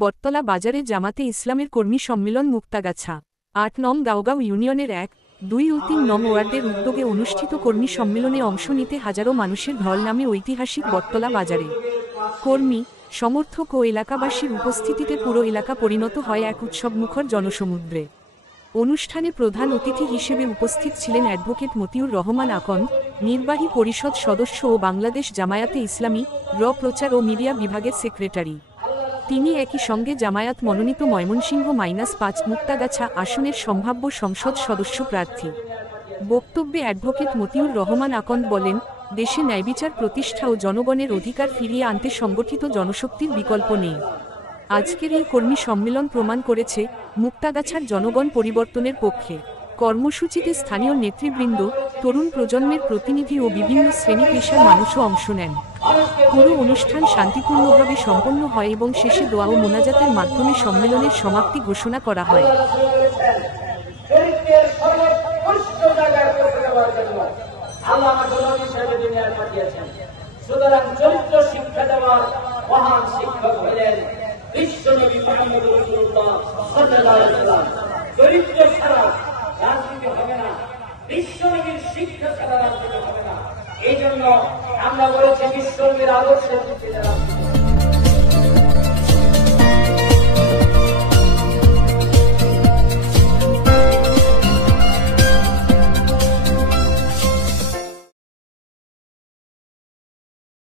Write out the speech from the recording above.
বটতলা বাজারে জামাতে ইসলামের কর্মী সম্মেলন মুক্তাগাছা ৮ নং গাঁওগাঁও ইউনিয়নের ১, ২ ও ৩ নং ওয়ার্ডের উদ্যোগে অনুষ্ঠিত কর্মী সম্মেলনে অংশ নিতে হাজারো মানুষের ঢল নামে ঐতিহাসিক বটতলা বাজারে। কর্মী, সমর্থক ও এলাকাবাসীর উপস্থিতিতে পুরো এলাকা পরিণত হয় এক উৎসবমুখর জনসমুদ্রে। অনুষ্ঠানে প্রধান অতিথি হিসেবে উপস্থিত ছিলেন অ্যাডভোকেট মতিউর রহমান আকন্দ, নির্বাহী পরিষদ সদস্য ও বাংলাদেশ জামায়াতে ইসলামী প্রচার ও মিডিয়া বিভাগের সেক্রেটারি। তিনি একই সঙ্গে জামায়াত মনোনীত ময়মনসিংহ-৫ মুক্তাগাছা আসনের সম্ভাব্য সংসদ সদস্য প্রার্থী। বক্তব্যে অ্যাডভোকেট মতিউর রহমান আকন্দ বলেন, দেশে ন্যায়বিচার প্রতিষ্ঠা ও জনগণের অধিকার ফিরিয়ে আনতে সংগঠিত জনশক্তির বিকল্প নেই। আজকের এই কর্মী সম্মেলন প্রমাণ করেছে, মুক্তাগাছার জনগণ পরিবর্তনের পক্ষে। কর্মসূচিতে স্থানীয় নেতৃবৃন্দ, তরুণ প্রজন্মের প্রতিনিধি ও বিভিন্ন শ্রেণী পেশার মানুষও অংশ নেন। পুরো অনুষ্ঠান শান্তিপূর্ণভাবে সম্পন্ন হয় এবং শেষে দোয়া ও মোনাজাতের মাধ্যমে সম্মেলনের সমাপ্তি ঘোষণা করা হয়। সুতরাং চরিত্র শিক্ষা দেওয়ার মহান শিক্ষক হলেন বিশ্বনবী মুহাম্মদ রাসূলুল্লাহ সাল্লাল্লাহু আলাইহি ওয়াসাল্লাম। চরিত্র ছাড়া রাজনীতি হবে না, বিশ্বনবীর শিক্ষা ছাড়া রাজনীতি হবে না। এই জন্য আমরা বলেছি বিশ্বনবীর আদর্শের ভিত্তিতে